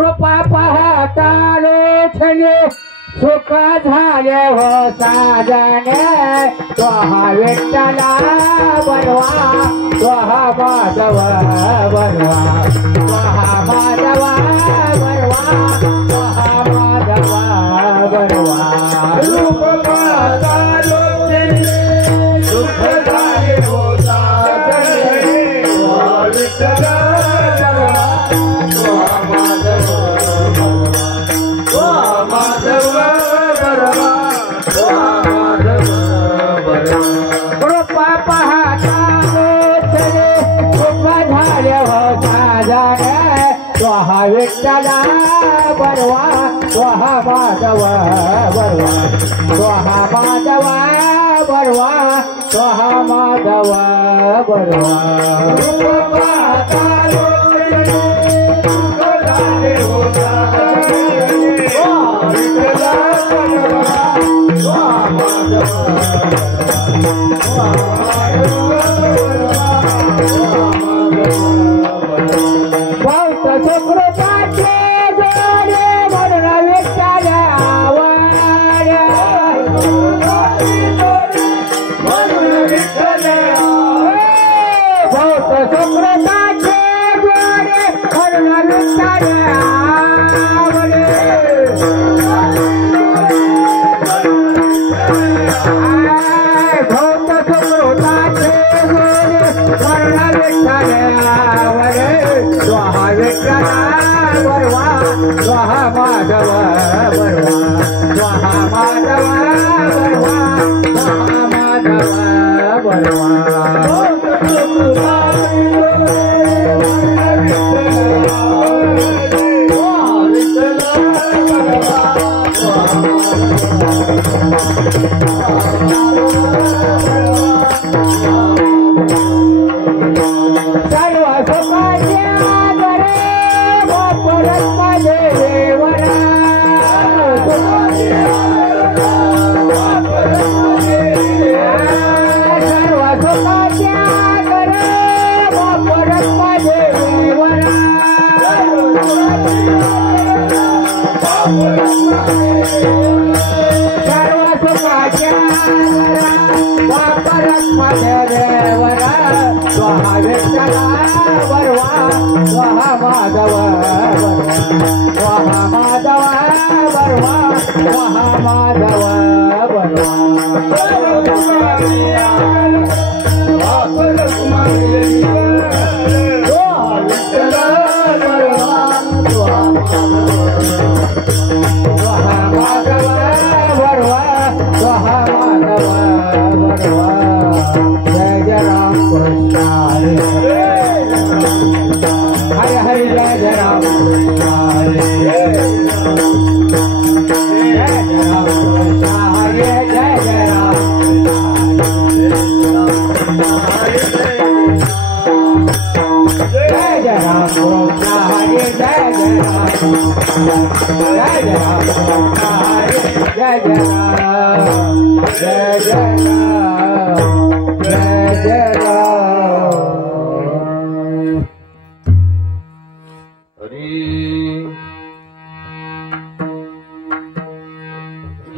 रूपा पाहता लोचने सुख झाले हो साजने त्वहा विठ्ठला बनवा त्वहा माधव बनवा त्वहा माधव बनवा त्वहा माधव बनवा रूप पाहता लोचने सुख झाले हो साजने त्वहा विठ्ठला विठ्ठला बनवा त्वहा माधव बनवा त्वहा माधव बनवा त्वहा माधव बनवा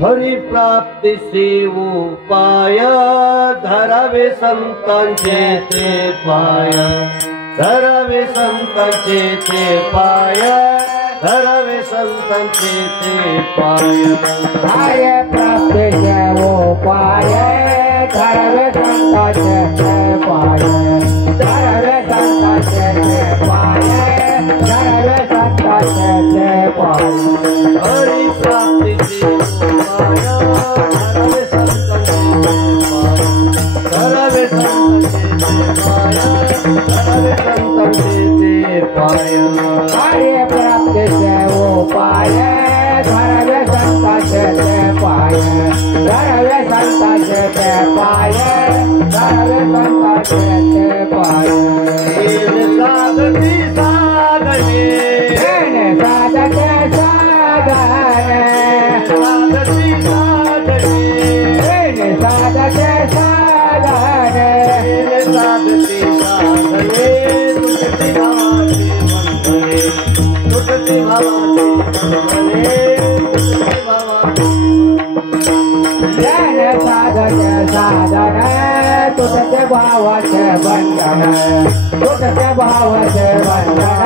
हरि प्राप्ति से उपाय धरावे संतांचे ते पाय धरावे संतांचे ते पाय धरावे संतांचे ते पाय हरि प्राप्ति से उपाय धरावे संतांचे ते पाय धरावे संतांचे ते पाय धरावे संतांचे ते पाय हरि प्राप्ति से धरावे संतांचे ते पाय धरावे संतांचे ते धरावे संतांचे ते पाय कार्य प्राप्तीचे उपाय धरावे संतांचे ते पाय धरावे संतांचे ते पाय धरावे संतांचे ते पाय साधती साधने साधते साधने साधती साधने साधते साधने साधती साधने तुटती भावाचे बंधने तुटती भावाचे साधते साधने तुटते भावाचे बंधन तुटते भावाचे बंधन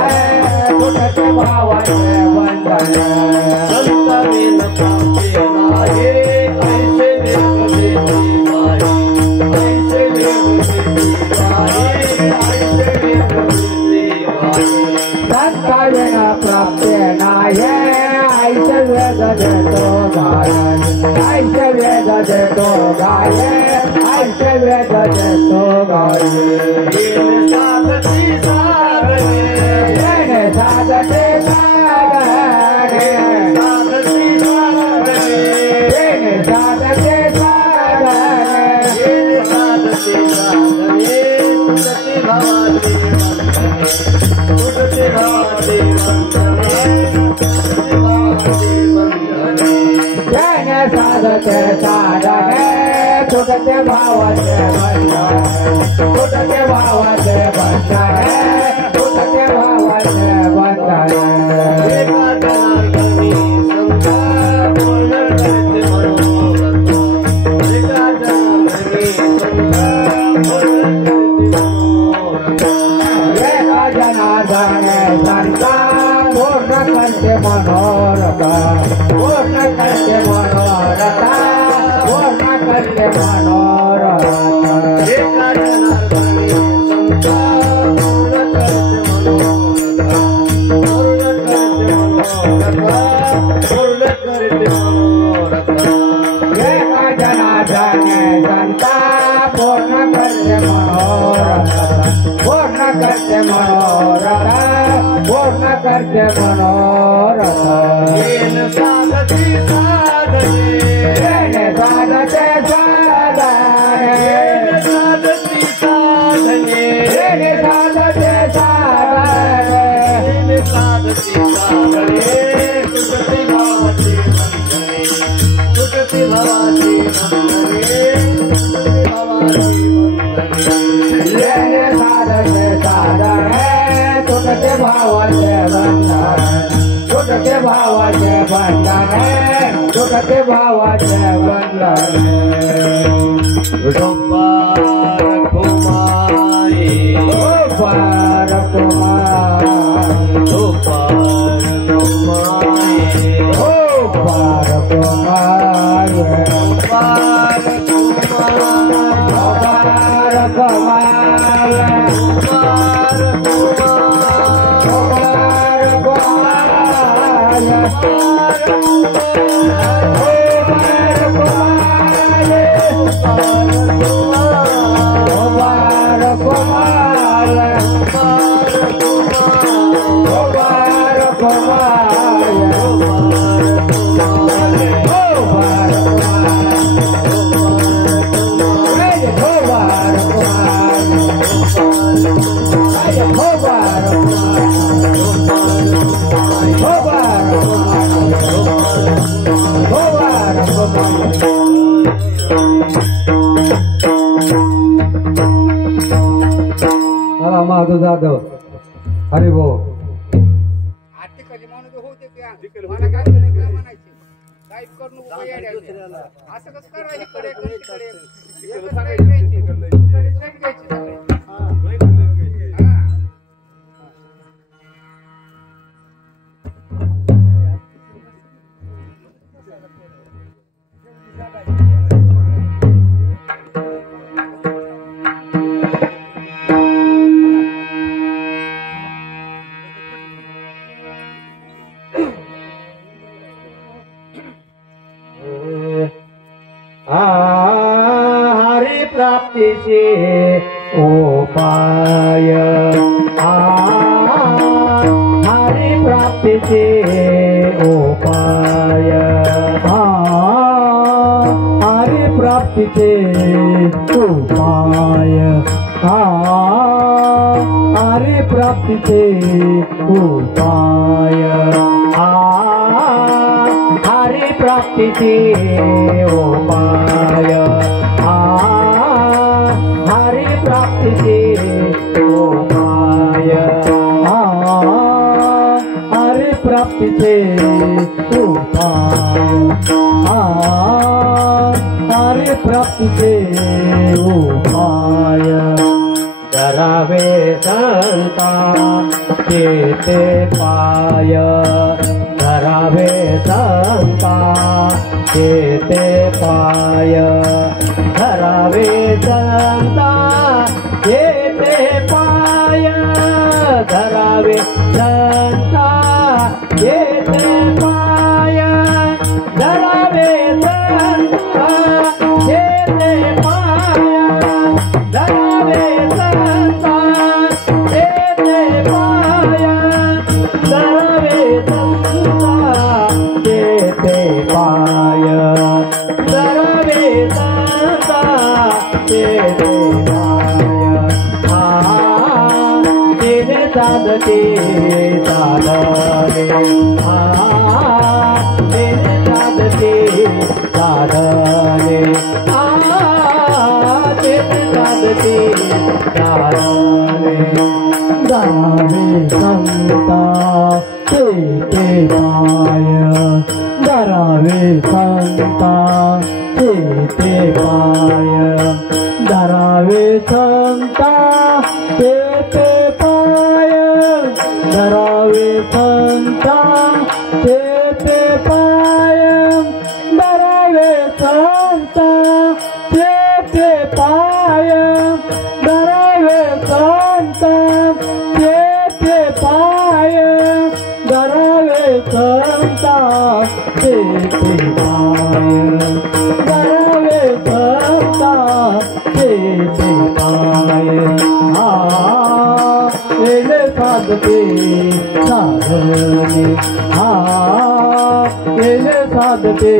तुटते भावाचे बंधन संतानेन प्राप्ती नाही ऐसे वेग देती बाई ऐसे वेग देती बाई ऐसे वेग देती बाई संतानेन प्राप्ती नाही ऐसे वेग देतो गायन ऐसे वेग देतो गायन ऐसे वेग देतो गायन साधती साधने साधते साधने साधती साधने साधते साधने साधती साधने तुटती भावाचे बंधने तुटती भावाचे बंधने तुटती भावाचे बंधने साधते साधने तुटते भावाचे बंधन तुटते भावाचे बंधन तुटते भावाचे बंधन एका जनार्दनी संता पूर्ण करते मनोरथ एका जनार्दनी संता पूर्ण करते मनोरथ एका जनार्दने संता पूर्ण करते मनोरथ पूर्ण करते मनोरथ पूर्ण करते मनोरथ एका जनार्दनी संता पूर्ण करते मनोरथ पूर्ण करते मनोरथ एका जनार्दने संता पूर्ण करते मनोरथ पूर्ण करते मनोरथ पूर्ण करते मनोरथ येन साधती साधने साधते साधने साधती साधने साधते साधने साधती साधने तुटती भावाची बंधने तुटती भावाची बंधने तुटती भावाची बंधने साधते साधने तुटते भावाचे बंधन तुटते भावाचे बंधन तुटते भावाचे बंधन गोपाल कुमारी गोपाल कुमार गोपाल कुमारी गोपाल कुमार गोपाल कुमार गोपाल कुमार गोपाल महादू जाधव हरी भाऊ आर्थिक माणूस होते त्या मला काय म्हणायचे काय करू नको असं कसं करायचं इकडे हरि प्राप्ति से ओ उपाय हरि प्राप्तीचे उपाय हरि प्राप्तीचे उपाय हरि प्राप्तीचे उपाय हरि प्राप्तीचे उपाय हरि प्राप्तीचे उपाय हरि प्राप्तीचे उपाय हरि प्राप्तीचे उपाय धरावे संता तेथे पाय धरावे संता तेथे पाय धरावे संता तेथे पाय धरावे संता तेथे पाय धरावे संता तेथे पाय धरावे संता तेथे पाय धरावे संता तेथे पाय धरावे संता तेथे पाय तेने साधते साधने तेने साधते साधने तेने साधते साधने धरावे संता तेथे पाय धरावे संता तेथे पाय धरावे संता तेथे पाय धरावे संता तेथे पाय धरावे संता तेथे पाय धरावे संता तेथे पाय धरावे संता तेथे पाय धरावे संता तेथे पाय येणे साधते साधने येणे साधते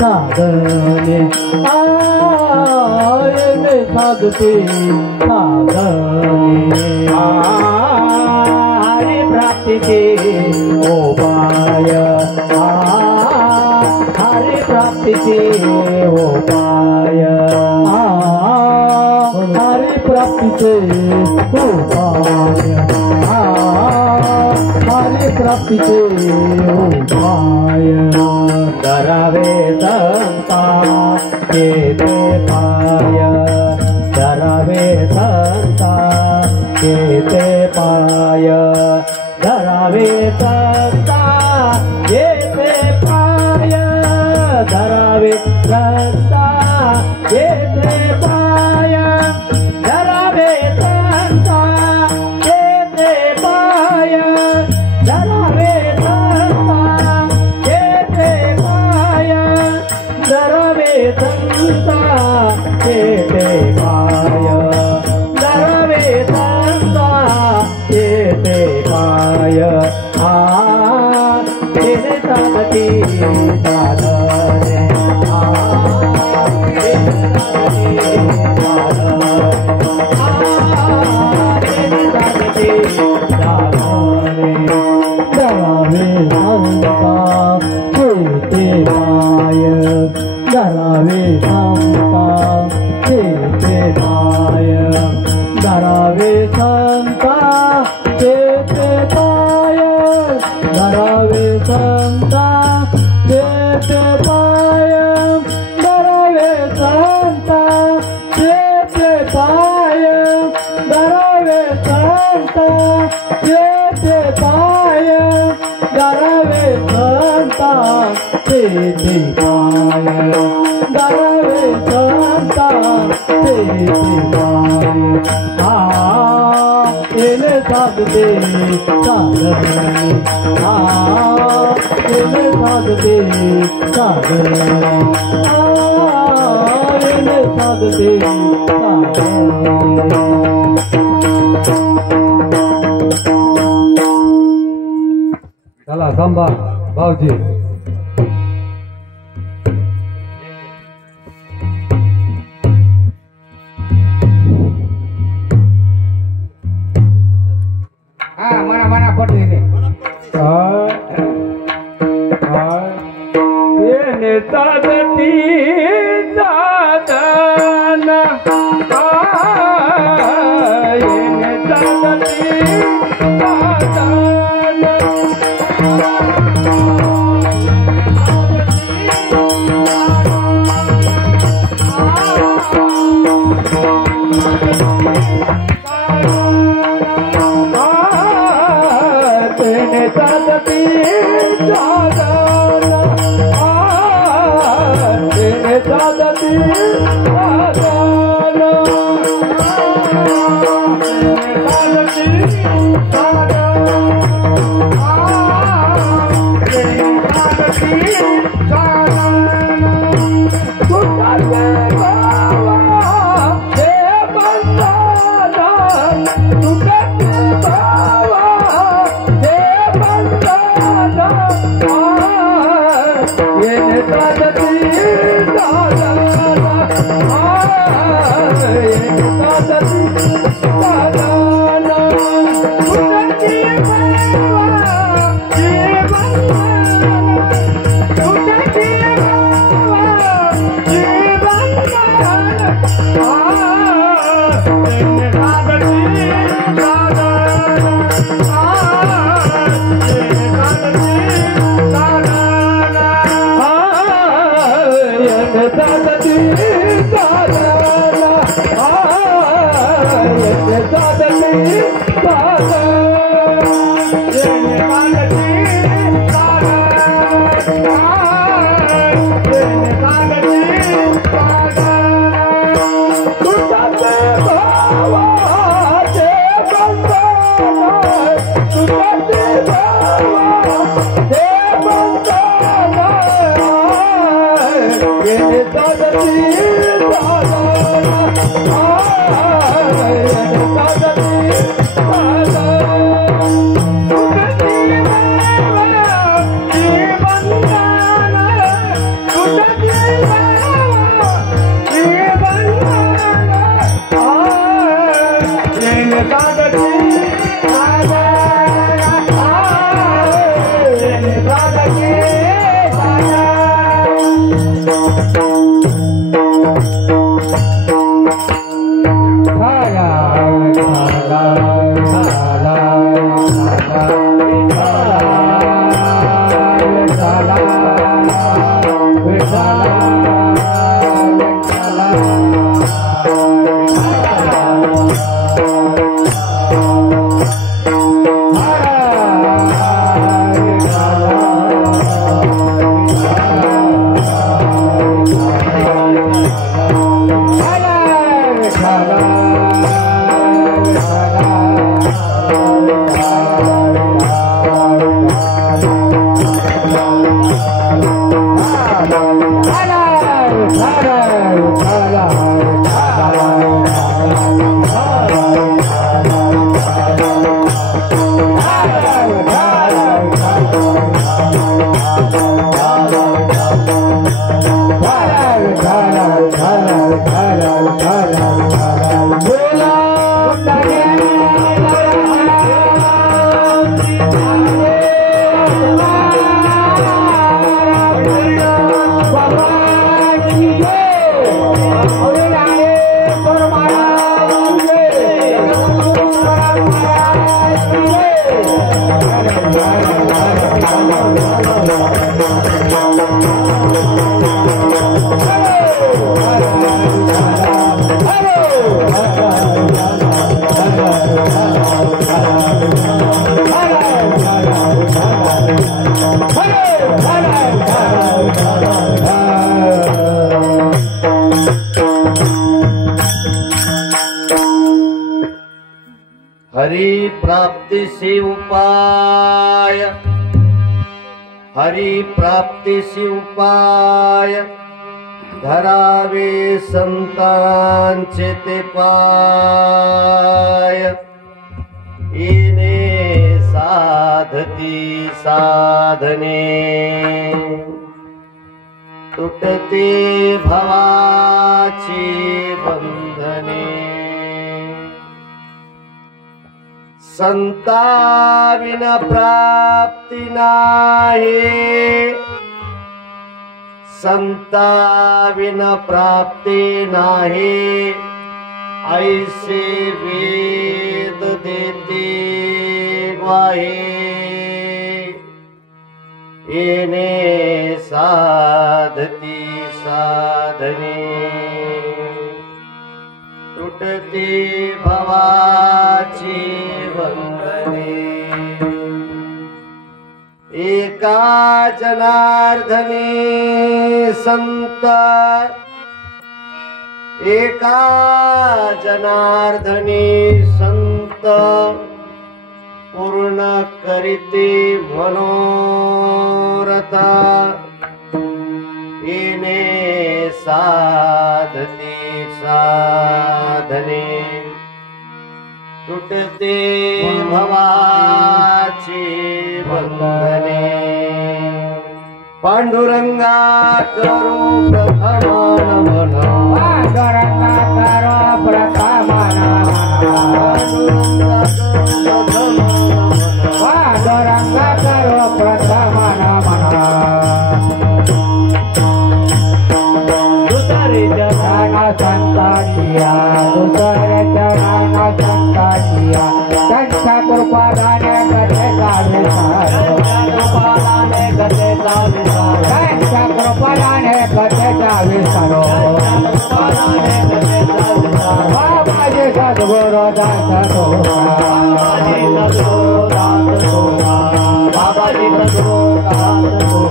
साधने येणे साधते साधने हरि प्राप्तीचे उपाय हरि प्राप्तीचे उपाय हरि प्राप्तीचे उपाय हरि प्राप्तीचे उपाय धरावे संता तेथे पाय धरावे संता तेथे पाय धरावे संता तेथे पाय धरावे संता तेथे पाय धरावे संता तेथे पाय धरावे संता तेथे पाय धरावे संता तेथे पाय धरावे संता तेथे पाय तेने साधते साधने धरावे संता तेथे पाय धरावे संता तेथे पाय धरावे संता तेथे पाय धरावे संता तेथे पाय धरावे संता तेथे पाय धरावे संता तेथे पाय धरावे संता तेथे पाय धरावे संता तेथे पाय येणे साधते साधने येणे साधते साधने येणे साधते साधने थांबा भाऊजी. हा म्हणा म्हणा पडते येणे चालती जाताना येणे चालती हरि प्राप्ति से उपाय, हरि प्राप्ति से उपाय, धरावे संतांचे ते पाय, इने साधते प्राप्ती साधने तुटते भवाची बंधने संता विना प्राप्ती नाही संता विना प्राप्ती नाही ऐसे वेद देते ग्वाही येणे साधती साधने तुटते भवाची बंधने एका जनार्दनी संत एका जनार्दनी संत पूर्ण करीते मनोरथ येणे साधती साधने तुटते भवाची बंधने पांडुरंगा करो प्रथम नमन पांडुरंगा करो प्रथम नमन पांडुरंगा करो प्रथम नमन दुसरे चरण संताचिया दुसरे चरण संताचिया त्यांच्या कृपादाने कथे जावे त्यांच्या कृपादाने कथे जावे सारो बाबाजी सद्गुरु दास बाबाजी सद्गुरु पांडुरंग प्रथम नमन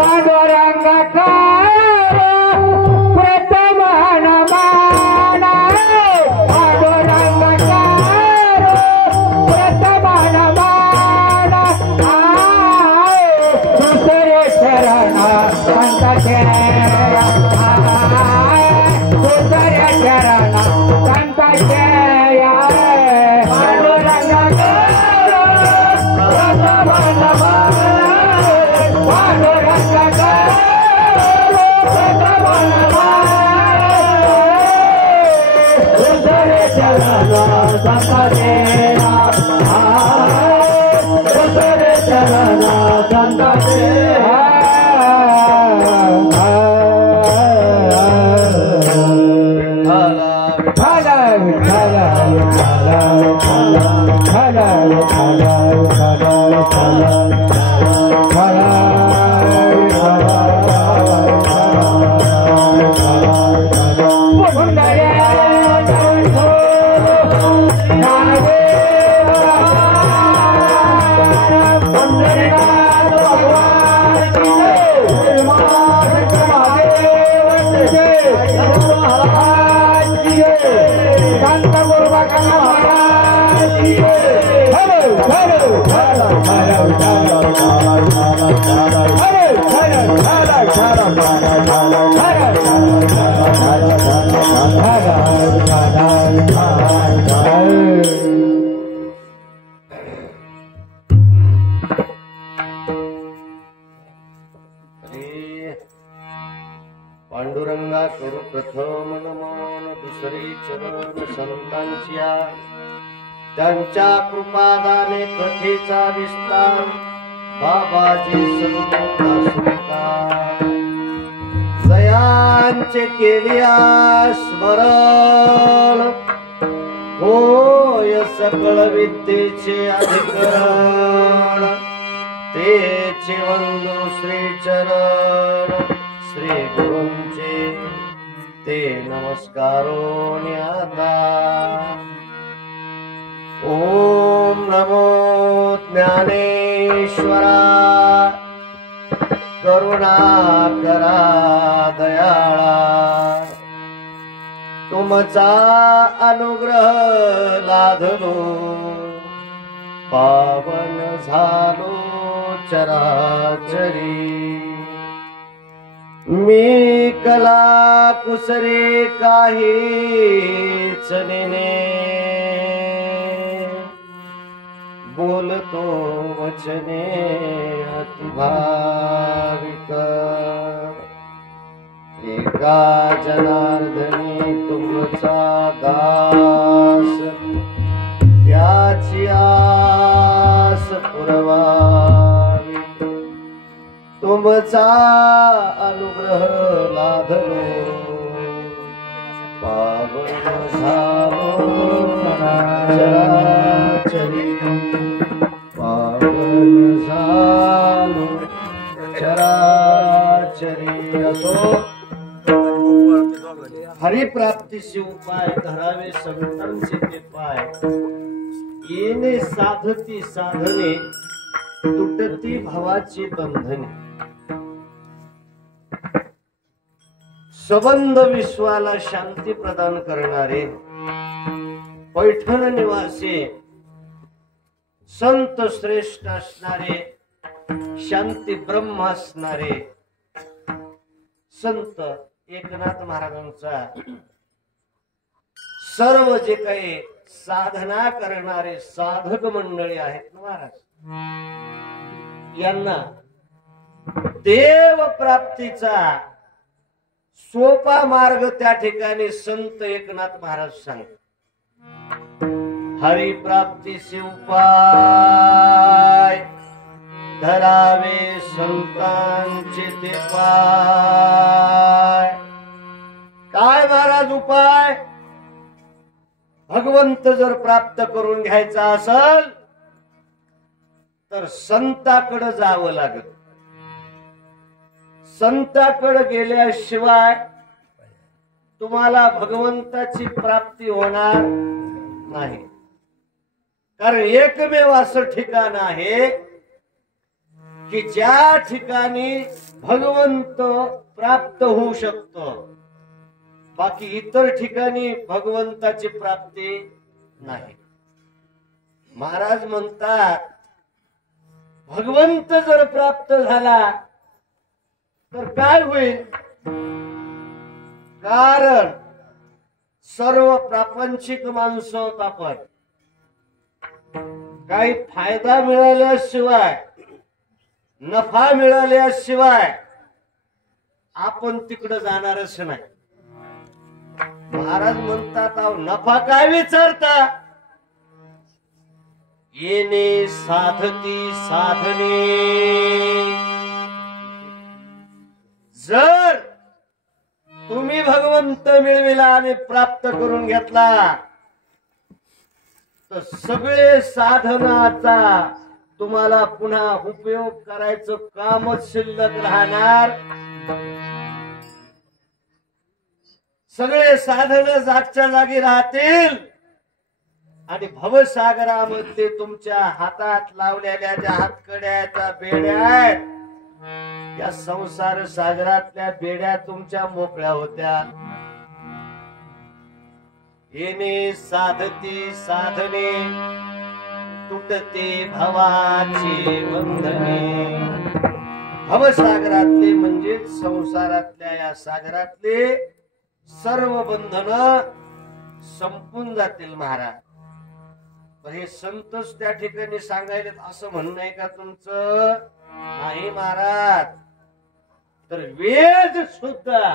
पांडुरंग प्रथम नमन दुसरे चरण संताचे दुसरे चरण संताचे पांडुरंग प्रथम नमन पांडुरंग प्रथम नमन दुसरे चरण संताचे दुसरे चरण संताचे पांडुरंगा करू प्रथम नमन दुसरे चरण संतांच्या त्यांच्या कृपादाने कथेचा विस्तार बाबाजी सद्गुरुदासोका जयांचे केलिया स्मरण होय सकळ विद्येचे अधिकरण तेचे वंदू श्री चरण श्री गुरूंचे ते नमस्कारो न्याता ओम नमो ज्ञानेश्वरा करुणाकरा दयाळा तुमचा अनुग्रह लाधलो पावन झालो चराचरी मी कला कुसरे काहीच नेने बोलतो वचने अतिभाविक एका जनार्दनी तुमचा दास त्याची आस पुरवावी तुमचा अनुग्रह लाधलो पावन झालो चराचरी पावन झालो चराचरी असो हरिप्राप्तीचे उपाय धरावे संतांचे ते पाय येणे साधती साधने तुटती भवाची बंधने सबंध विश्वाला शांती प्रदान करणारे पैठण निवासी संत श्रेष्ठ असणारे शांती ब्रह्म असणारे संत एकनाथ महाराजांचा सर्व जे काही साधना करणारे साधक मंडळी आहेत ना महाराज यांना देव प्राप्तीचा सोपा मार्ग त्या ठिकाणी संत एकनाथ महाराज सांगतात हरिप्राप्तीचे उपाय धरावे संतांचे ते पाय काय महाराज उपाय भगवंत जर प्राप्त करून घ्यायचा असेल तर संताकडे जावं लागत संताकडे गेल्याशिवाय तुम्हाला भगवंताची प्राप्ती होणार नाही कारण एकमेव असं ठिकाण आहे की ज्या ठिकाणी भगवंत प्राप्त होऊ शकतो बाकी इतर ठिकाणी भगवंताची प्राप्ती नाही महाराज म्हणतात भगवंत जर प्राप्त झाला तर काय होईल कारण सर्व प्रापंचिक माणसं आहोत आपण काही फायदा मिळाल्याशिवाय नफा मिळाल्याशिवाय आपण तिकडे जाणारच नाही महाराज म्हणतात अहो नफा काय विचारता येणे साधती साधने जर तुम्ही भगवंत मिळविला आणि प्राप्त करून घेतला तर सगळे साधनाचा तुम्हाला पुन्हा उपयोग करायचं कामच शिल्लक राहणार सगळे साधन जागच्या जागी राहतील आणि भवसागरामध्ये तुमच्या हातात लावलेल्या ज्या हातकड्याच्या बेड्या आहेत या संसार सागरातल्या बेड्या तुमच्या मोकळ्या होत्या येणे साधती साधने तुटते भवाची बंधने भवसागरातले म्हणजे संसारातल्या या सागरातले सर्व बंधन संपून जातील महाराज पण हे संतच त्या ठिकाणी सांगायला असं म्हणणं आहे का तुमचं नाही महाराज तर वेद सुद्धा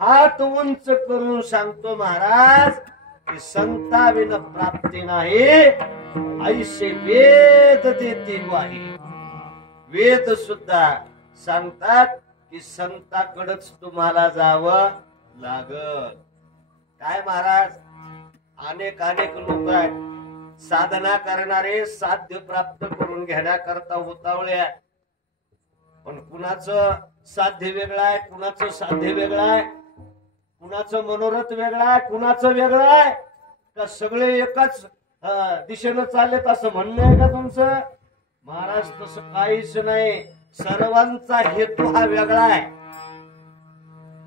हात उंच करून सांगतो महाराज की संताविना प्राप्ती नाही ऐसे वेद देते ग्वाही वेद सुद्धा सांगतात की संताकडेच तुम्हाला जावं लागल काय महाराज अनेक लोक आहेत साधना करणारे साध्य प्राप्त करून घेण्याकरता उतावळ्या पण कुणाचं साध्य वेगळं आहे कुणाचं साध्य वेगळं आहे कुणाचं मनोरथ वेगळं आहे कुणाचं वेगळं आहे का सगळे एकाच दिशेनं चाललेत असं म्हणणं आहे का तुमचं महाराज तसं काहीच नाही सर्वांचा हेतू हा वेगळा आहे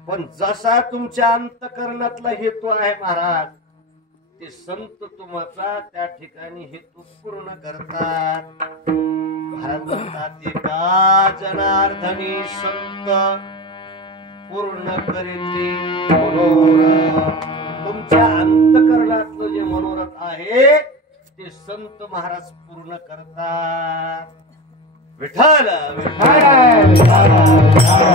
पण जसा तुमच्या अंतःकरणातला हेतू आहे महाराज ते संत तुमचा त्या ठिकाणी हेतू पूर्ण करतात महाराज म्हणतात एका जनार्दनी संत पूर्ण करीती मनोरथ तुमच्या अंतःकरणातलं जे मनोरथ आहे ते संत महाराज पूर्ण करतात. विठ्ठल हर हर हर